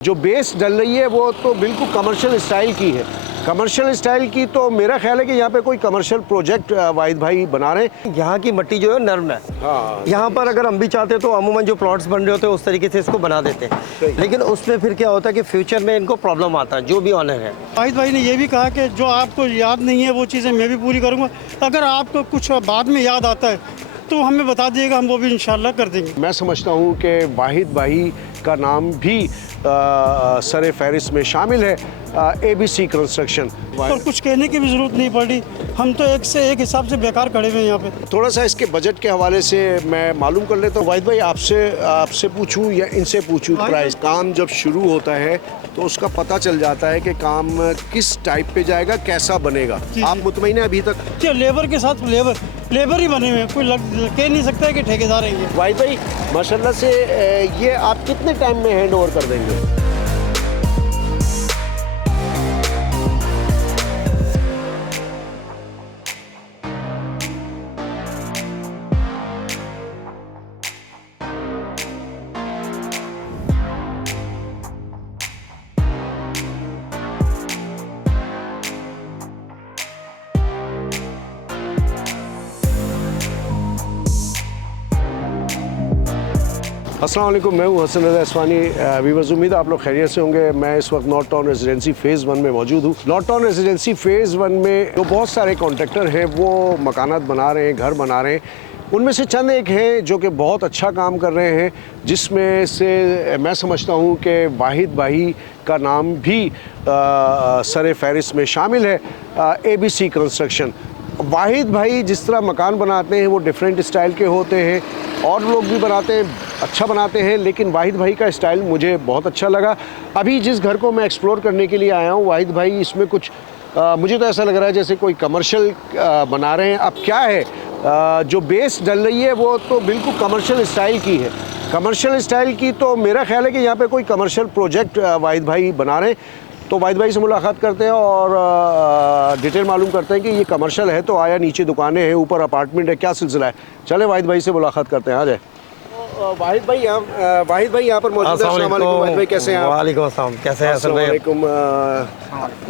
जो बेस डल रही है वो तो बिल्कुल कमर्शियल स्टाइल की है। कमर्शियल स्टाइल की तो मेरा ख्याल है कि यहाँ पे कोई कमर्शियल प्रोजेक्ट वाहिद भाई बना रहे हैं। यहाँ की मिट्टी जो है नर्म है। हाँ, यहाँ पर अगर हम भी चाहते तो अमूमन जो प्लॉट्स बन रहे होते हैं उस तरीके से इसको बना देते हैं, लेकिन उसमें फिर क्या होता है कि फ्यूचर में इनको प्रॉब्लम आता है। जो भी ऑनर है, वाहिद भाई ने ये भी कहा कि जो आपको याद नहीं है वो चीज़ें मैं भी पूरी करूँगा। अगर आपको कुछ बाद में याद आता है तो हमें बता दिएगा, हम वो भी इंशाल्लाह कर देंगे। मैं समझता हूँ कि वाहिद भाई का नाम भी सरे फहरिस्त में शामिल है, ABC कंस्ट्रक्शन। और कुछ कहने की भी ज़रूरत नहीं पड़ी, हम तो एक से एक हिसाब से बेकार खड़े हुए हैं यहाँ पे। थोड़ा सा इसके बजट के हवाले से मैं मालूम कर लेता हूँ। वाहिद भाई आपसे पूछूं या इनसे पूछूं प्राइस? काम जब शुरू होता है तो उसका पता चल जाता है कि काम किस टाइप पे जाएगा, कैसा बनेगा। आप मुतमईन हैं अभी तक? क्या लेबर के साथ लेबर ही बने हुए हैं, कोई कह नहीं सकता है कि ठेकेदार हैं ये। वाहिद भाई माशाल्लाह से ये आप कितने टाइम में हैंड ओवर कर देंगे? अस्सलाम वालेकुम, मैं हूं हसन रज़ा इस्वानी। वीवर्स, उम्मीद है आप लोग खैरियत से होंगे। मैं इस वक्त नॉर्थ टाउन रेजिडेंसी फ़ेज़ 1 में मौजूद हूं। नॉर्थ टाउन रेजिडेंसी फ़ेज़ 1 में जो बहुत सारे कॉन्ट्रैक्टर हैं वो मकानात बना रहे हैं, घर बना रहे हैं। उनमें से चंद एक हैं जो कि बहुत अच्छा काम कर रहे हैं, जिसमें से मैं समझता हूँ कि वाहिद भाई का नाम भी सरे फहरिस्त में शामिल है, ABC कंस्ट्रक्शन। वाहिद भाई जिस तरह मकान बनाते हैं वो डिफरेंट स्टाइल के होते हैं, और लोग भी बनाते हैं, अच्छा बनाते हैं, लेकिन वाहिद भाई का स्टाइल मुझे बहुत अच्छा लगा। अभी जिस घर को मैं एक्सप्लोर करने के लिए आया हूँ, वाहिद भाई इसमें कुछ मुझे तो ऐसा लग रहा है जैसे कोई कमर्शियल बना रहे हैं। अब क्या है, जो बेस डल रही है वो तो बिल्कुल कमर्शियल स्टाइल की है। कमर्शियल स्टाइल की तो मेरा ख्याल है कि यहाँ पे कोई कमर्शियल प्रोजेक्ट वाहिद भाई बना रहे हैं। तो वाहिद भाई से मुलाकात करते हैं और डिटेल मालूम करते हैं कि ये कमर्शियल है तो आया, नीचे दुकानें हैं, ऊपर अपार्टमेंट है, क्या सिलसिला है। चले वाहिद भाई से मुलाकात करते हैं, आ जाए। वाहिद भाई यहाँ पर मौजूद है। अस्सलाम वालेकुम वाहिद भाई, कैसे हैं आप? वालेकुम अस्सलाम, कैसे हैं हसन भाई?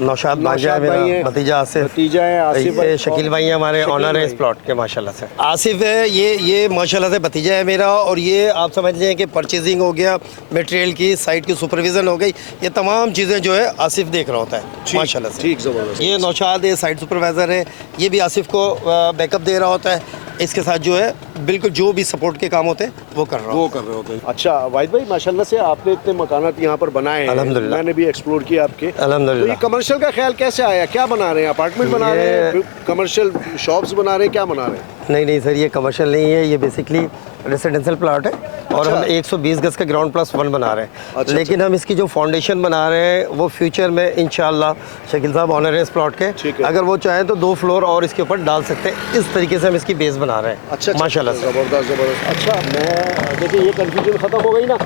नौशाद भाई है, भतीजा आसिफ है, आसिफ है, शकील भाई है, हमारे ऑनर है इस प्लॉट के माशाल्लाह से। आसिफ है, ये माशाल्लाह से भतीजा है मेरा। और ये आप समझ लें कि परचेजिंग हो गया, मटेरियल की, साइट की सुपरविजन हो गई, ये तमाम चीज़ें जो है आसिफ देख रहा होता है माशाल्लाह से। ठीक, ज़बरदस्त। ये नौशाद है, साइट सुपरवाइज़र है, ये भी आसिफ को बैकअप दे रहा होता है। इसके साथ जो है बिल्कुल जो भी सपोर्ट के काम होते हैं वो कर रहे होते हैं। अच्छा वाहिद भाई, माशाल्लाह से आपने इतने मकानात यहाँ पर बनाए हैं, अल्हम्दुलिल्लाह। मैंने भी एक्सप्लोर किया आपके। अल्हम्दुलिल्लाह। तो ये कमर्शियल का ख्याल कैसे आया? क्या बना रहे हैं? अपार्टमेंट बना रहे हैं, कमर्शियल शॉप्स बना रहे हैं, क्या बना रहे हैं? नहीं सर, ये कमर्शियल नहीं है, ये बेसिकली रेसिडेंशियल प्लॉट है। और हम 120 गज का ग्राउंड प्लस 1 बना रहे हैं। लेकिन हम इसकी जो फाउंडेशन बना रहे हैं वो फ्यूचर में इंशाल्लाह, शकील साहब ऑनर है इस प्लॉट के, अगर वो चाहें तो 2 फ्लोर और इसके ऊपर डाल सकते हैं। इस तरीके से हम इसकी बेस बना रहे हैं। अच्छा, माशाल्लाह से। ज़बरदस्त। अच्छा, मैं देखिए ये कन्फ्यूजन ख़त्म हो गई ना।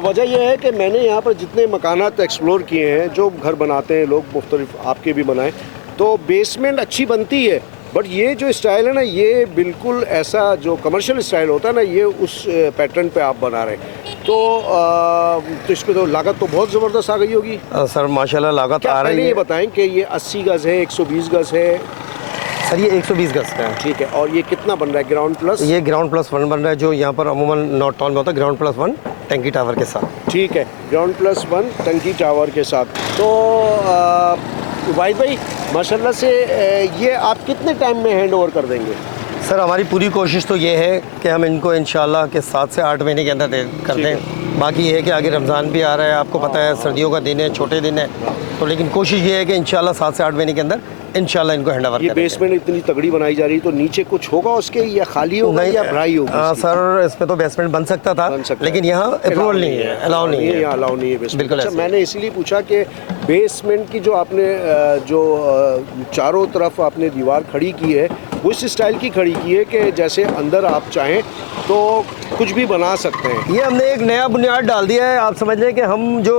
वजह यह है कि मैंने यहाँ पर जितने मकानात एक्सप्लोर किए हैं, जो घर बनाते हैं लोग, मुख्तलिफ आपके भी बनाए, तो बेसमेंट अच्छी बनती है, बट ये जो स्टाइल है ना, ये बिल्कुल ऐसा जो कमर्शियल स्टाइल होता है ना, ये उस पैटर्न पे आप बना रहे हैं। तो इस पर तो लागत तो बहुत ज़बरदस्त आ गई होगी। सर माशाल्लाह लागत आ रही है। ये बताएं कि ये 80 गज़ है, 120 गज़ है? सर ये 120 गज का है। ठीक है। और ये कितना बन रहा है ग्राउंड प्लस? ये ग्राउंड प्लस 1 बन रहा है, जो यहाँ पर अमूमन नॉर्थ टाउन में होता है, ग्राउंड प्लस 1 टंकी टावर के साथ। ठीक है, ग्राउंड प्लस 1 टंकी टावर के साथ। तो वाहिद भाई माशाल्लाह से ये आप कितने टाइम में हैंड ओवर कर देंगे? सर हमारी पूरी कोशिश तो ये है कि हम इनको इंशाल्लाह के 7 से 8 महीने के अंदर कर दें। बाकी ये है कि आगे रमज़ान भी आ रहा है, आपको पता है सर्दियों का दिन है, छोटे दिन है, तो लेकिन कोशिश ये है कि इंशाल्लाह 7 से 8 महीने के अंदर इंशाल्लाह इनको हैंड ओवर करें। ये बेसमेंट इतनी तगड़ी बनाई जा रही है तो नीचे कुछ होगा उसके, या खाली होगा या भराई होगी? सर इसमें तो बेसमेंट बन सकता था, लेकिन यहाँ अप्रूवल नहीं है, अलाउ नहीं है, यहाँ अलाउ नहीं है बेसमेंट। बिल्कुल। अच्छा, मैंने इसीलिए पूछा कि बेसमेंट की जो आपने जो चारों तरफ आपने दीवार खड़ी की है, वो इस स्टाइल की खड़ी की है कि जैसे अंदर आप चाहें तो कुछ भी बना सकते हैं। ये हमने एक नया बुनियाद डाल दिया है। आप समझ लें कि हम जो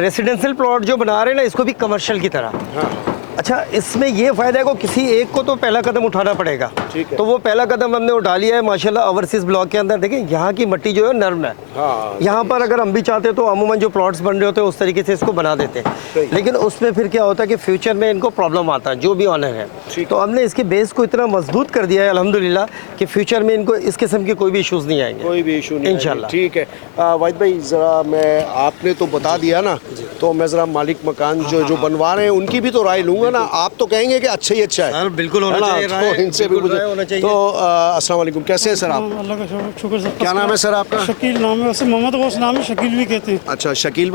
रेसिडेंशियल प्लॉट जो बना रहे हैं ना, इसको भी कमर्शियल की तरह। हाँ। अच्छा, इसमें ये फ़ायदा है कि किसी एक को तो पहला कदम उठाना पड़ेगा। ठीक है। तो वो पहला कदम हमने उठा लिया है माशाल्लाह। ओवरसीज़ ब्लॉक के अंदर देखें, यहाँ की मिट्टी जो है नर्म है। हाँ, यहाँ पर अगर हम भी चाहते तो अमूमन जो प्लॉट्स बन रहे होते हैं उस तरीके से इसको बना देते हैं, लेकिन उसमें फिर क्या होता है कि फ्यूचर में इनको प्रॉब्लम आता है, जो भी ऑनर है। तो हमने इसके बेस को इतना मजबूत कर दिया है अल्हम्दुलिल्लाह कि फ्यूचर में इनको इस किस्म के कोई भी इश्यूज़ नहीं आएंगे। कोई भी इशू नहीं इंशाल्लाह। ठीक है। वाहिद भाई, ज़रा मैं आपने तो बता दिया ना, तो मैं ज़रा मालिक मकान जो बनवा रहे हैं उनकी भी तो राय लूँगा ना। आप तो कहेंगे कि अच्छा ही अच्छा है। सर बिल्कुल होना है ना? चाहिए, राय, तो इनसे भी बिल्कुल मुझे राय होना चाहिए। तो अस्सलाम वालेकुम, कैसे हैं सर आप? अल्लाह का शुक्र सर। क्या नाम है सर आपका? शकील नाम है, वैसे मोहम्मद गौस नाम है, शकील भी कहते हैं। अच्छा, शकील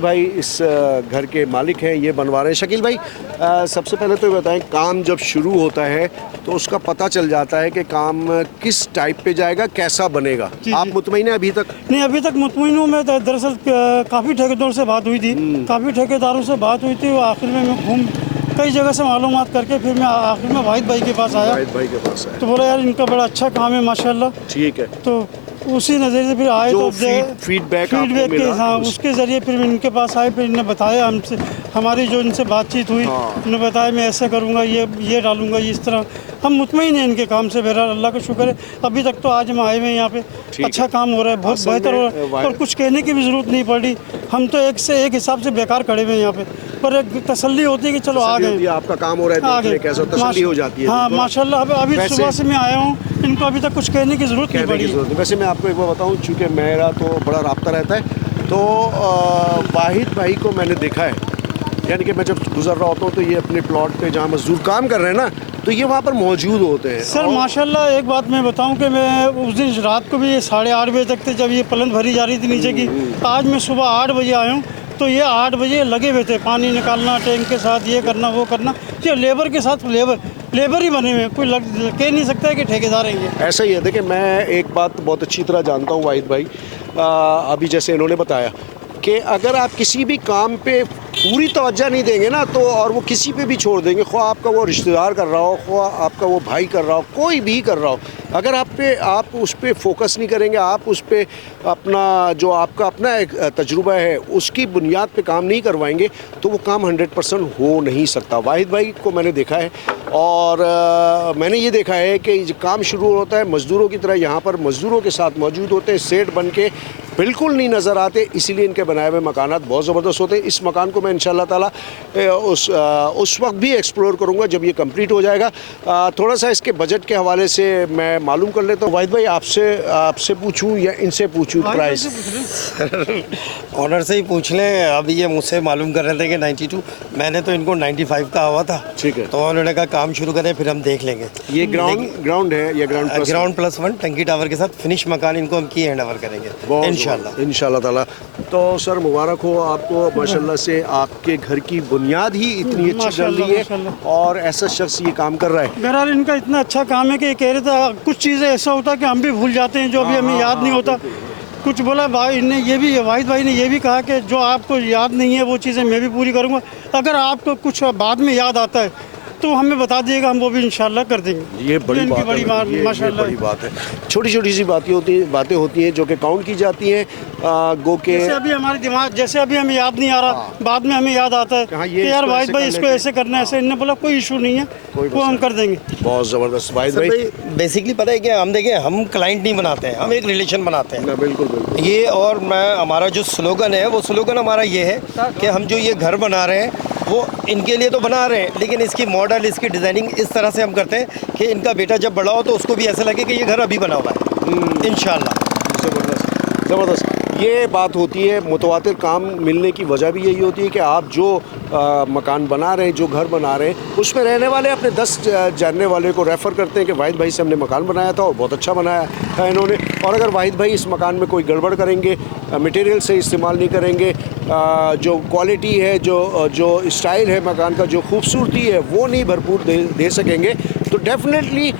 भाई इस घर के मालिक हैं, ये बनवा रहे हैं। शकील भाई, सबसे पहले तो ये बताएं, काम जब शुरू होता है तो उसका पता चल जाता है कि काम किस टाइप पे जाएगा, कैसा बनेगा। आप मुतमईन हैं अभी तक? नहीं, अभी तक मुतमईन हूँ मैं। दरअसल काफ़ी ठेकेदारों से बात हुई थी, काफ़ी ठेकेदारों से बात हुई थी। आखिर में मैं कई जगह से मालूमात करके फिर मैं आखिर में वाहिद भाई के पास आया। वाहिद भाई के पास आया तो बोला यार इनका बड़ा अच्छा काम है माशाल्लाह। ठीक है। तो उसी नज़रिए से फिर आए जो तो फीडबैक आपको के मिला, हाँ, उसके ज़रिए फिर मैं इनके पास आए। फिर इन्हें बताया, हमसे हमारी जो इनसे बातचीत हुई, उन्होंने बताया मैं ऐसे करूँगा, ये डालूंगा, ये इस तरह। हम मुतमईन हैं इनके काम से, बहरहाल अल्लाह का शुक्र है। अभी तक तो आज हम आए हुए हैं यहाँ पे, अच्छा काम हो रहा है, बहुत बेहतर हो रहा है और कुछ कहने की भी ज़रूरत नहीं पड़ी। हम तो एक से एक हिसाब से बेकार खड़े हुए हैं यहाँ पे, पर एक तसल्ली होती है कि चलो आ गए, आपका काम हो रहा है, देखने कैसा तसल्ली हो जाती है। हाँ माशाल्लाह। अभी सुबह से मैं आया हूँ, इनको अभी तक कुछ कहने की ज़रूरत नहीं पड़ी। वैसे मैं आपको एक बार बताऊं, चूँकि मेरा तो बड़ा राब्ता रहता है, तो वाहिद भाई को मैंने देखा है, यानी कि मैं जब गुजर रहा होता हूँ तो ये अपने प्लॉट पे जहाँ मजदूर काम कर रहे हैं ना, तो ये वहाँ पर मौजूद होते हैं। सर माशाल्लाह, एक बात मैं बताऊं कि मैं उस दिन रात को भी 8:30 बजे तक थे जब ये पलंग भरी जा रही थी नीचे की। आज मैं सुबह 8 बजे आया हूँ तो ये 8 बजे लगे हुए थे, पानी निकालना टैंक के साथ, ये करना वो करना। ये लेबर के साथ लेबर ही बने हुए हैं, कोई कह नहीं सकता है कि ठेकेदार हैं ये। ऐसा ही है। देखिए, मैं एक बात बहुत अच्छी तरह जानता हूँ वाहिद भाई, अभी जैसे इन्होंने बताया कि अगर आप किसी भी काम पे पूरी तवज्जो नहीं देंगे ना, तो और वो किसी पे भी छोड़ देंगे, ख्वाह आपका वो रिश्तेदार कर रहा हो, ख्वाह आपका वो भाई कर रहा हो, कोई भी कर रहा हो, अगर आप उस पर फोकस नहीं करेंगे, आप उस पर अपना जो आपका अपना एक तजुर्बा है उसकी बुनियाद पे काम नहीं करवाएंगे, तो वो काम 100% हो नहीं सकता। वाहिद भाई को मैंने देखा है और मैंने ये देखा है कि काम शुरू होता है मज़दूरों की तरह, यहाँ पर मज़दूरों के साथ मौजूद होते हैं, सेट बन के बिल्कुल नहीं नज़र आते, इसीलिए इनके बनाए हुए मकानात बहुत ज़बरदस्त होते हैं। इस मकान को मैं इंशाल्लाह ताला उस वक्त भी एक्सप्लोर करूँगा जब ये कंप्लीट हो जाएगा। थोड़ा सा इसके बजट के हवाले से मैं मालूम कर लेता हूँ। वाहिद भाई, आपसे पूछूँ या इनसे पूछूँ प्राइस? ऑनर से ही पूछ लें। अभी ये मुझसे मालूम कर रहे थे कि 92, मैंने तो इनको 95 का हुआ था। ठीक है। तो उन्होंने कहा काम शुरू करें फिर हम देख लेंगे। ये ग्राउंड है या ग्राउंड प्लस 1 टंकी टावर के साथ फिनिश मकान इनको हम की हैंड ओवर करेंगे इंशाल्लाह ताला। तो सर मुबारक हो आपको, माशाल्लाह से आपके घर की बुनियाद ही इतनी अच्छी चल रही है और ऐसा शख्स ये काम कर रहा है। बहरहाल इनका इतना अच्छा काम है कि कह रहे थे कुछ चीज़ें ऐसा होता है कि हम भी भूल जाते हैं, जो अभी हमें याद नहीं होता। कुछ बोला भाई ने, ये भी वाहिद भाई ने ये भी कहा कि जो आपको याद नहीं है वो चीज़ें मैं भी पूरी करूँगा। अगर आपको कुछ बाद में याद आता है तो हमें बता दिएगा, हम वो भी इंशाल्लाह कर देंगे। ये बड़ी बात है, माशाल्लाह बड़ी बात है। छोटी छोटी सी बातें होती हैं जो कि काउंट की जाती हैं। गो के जैसे अभी हमारे दिमाग, जैसे अभी हमें याद नहीं आ रहा, बाद में हमें याद आता है कि यार वाहिद भाई इसको ऐसे करना है, ऐसे। इन्होंने बोला कोई इशू नहीं है, वो हम कर देंगे। बहुत ज़बरदस्त वाहिद भाई। बेसिकली पता है कि हम देखें, हम क्लाइंट नहीं बनाते हैं, हम एक रिलेशन बनाते हैं। बिल्कुल बिल्कुल ये और हमारा जो स्लोगन है, वो स्लोगन हमारा ये है कि हम जो ये घर बना रहे हैं वो इनके लिए तो बना रहे हैं, लेकिन इसकी मॉडल, इसकी डिज़ाइनिंग इस तरह से हम करते हैं कि इनका बेटा जब बड़ा हो तो उसको भी ऐसा लगे कि ये घर अभी बना हुआ है। इंशाल्लाह। ज़बरदस्त। ये बात होती है, मुतवातिर काम मिलने की वजह भी यही होती है कि आप जो मकान बना रहे हैं, जो घर बना रहे हैं, उसमें रहने वाले अपने 10 जानने वाले को रेफ़र करते हैं कि वाहिद भाई से हमने मकान बनाया था और बहुत अच्छा बनाया था इन्होंने। और अगर वाहिद भाई इस मकान में कोई गड़बड़ करेंगे, मटेरियल से इस्तेमाल नहीं करेंगे, जो क्वालिटी है, जो स्टाइल है मकान का, जो खूबसूरती है, वो नहीं भरपूर दे सकेंगे, तो डेफिनेटली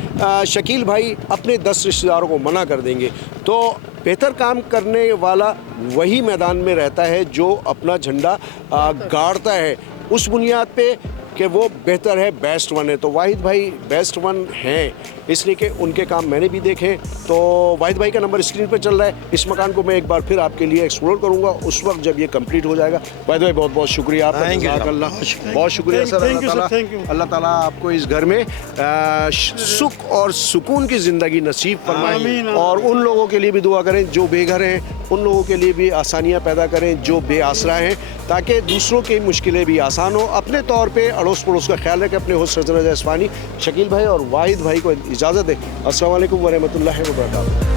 शकील भाई अपने 10 रिश्तेदारों को मना कर देंगे। तो बेहतर काम करने वाला वही मैदान में रहता है जो अपना झंडा गाड़ता है। उस बुनियाद पे कि वो बेहतर है, बेस्ट वन है। तो वाहिद भाई बेस्ट वन हैं, इसलिए कि उनके काम मैंने भी देखे। तो वाहिद भाई का नंबर स्क्रीन पर चल रहा है। इस मकान को मैं एक बार फिर आपके लिए एक्सप्लोर करूंगा उस वक्त जब ये कंप्लीट हो जाएगा। वाहिद भाई बहुत बहुत शुक्रिया आपका, Thank you, जज़ाकल्लाह। बहुत शुक्रिया sir. Thank you, sir. Thank you. अल्लाह ताला आपको इस घर में सुख और सुकून की ज़िंदगी नसीब फरमाए। आमीन। और उन लोगों के लिए भी दुआ करें जो बेघर हैं, उन लोगों के लिए भी आसानियाँ पैदा करें जो बेआसरा हैं, ताकि दूसरों की मुश्किलें भी आसान हो। अपने तौर पे अड़ोस पड़ोस का ख्याल रखें। अपने होस्ट रज़ा अस्वानी, शकील भाई और वाहिद भाई को इजाज़त दें। अस्सलाम वालेकुम व रहमतुल्लाहि व बरकातहू।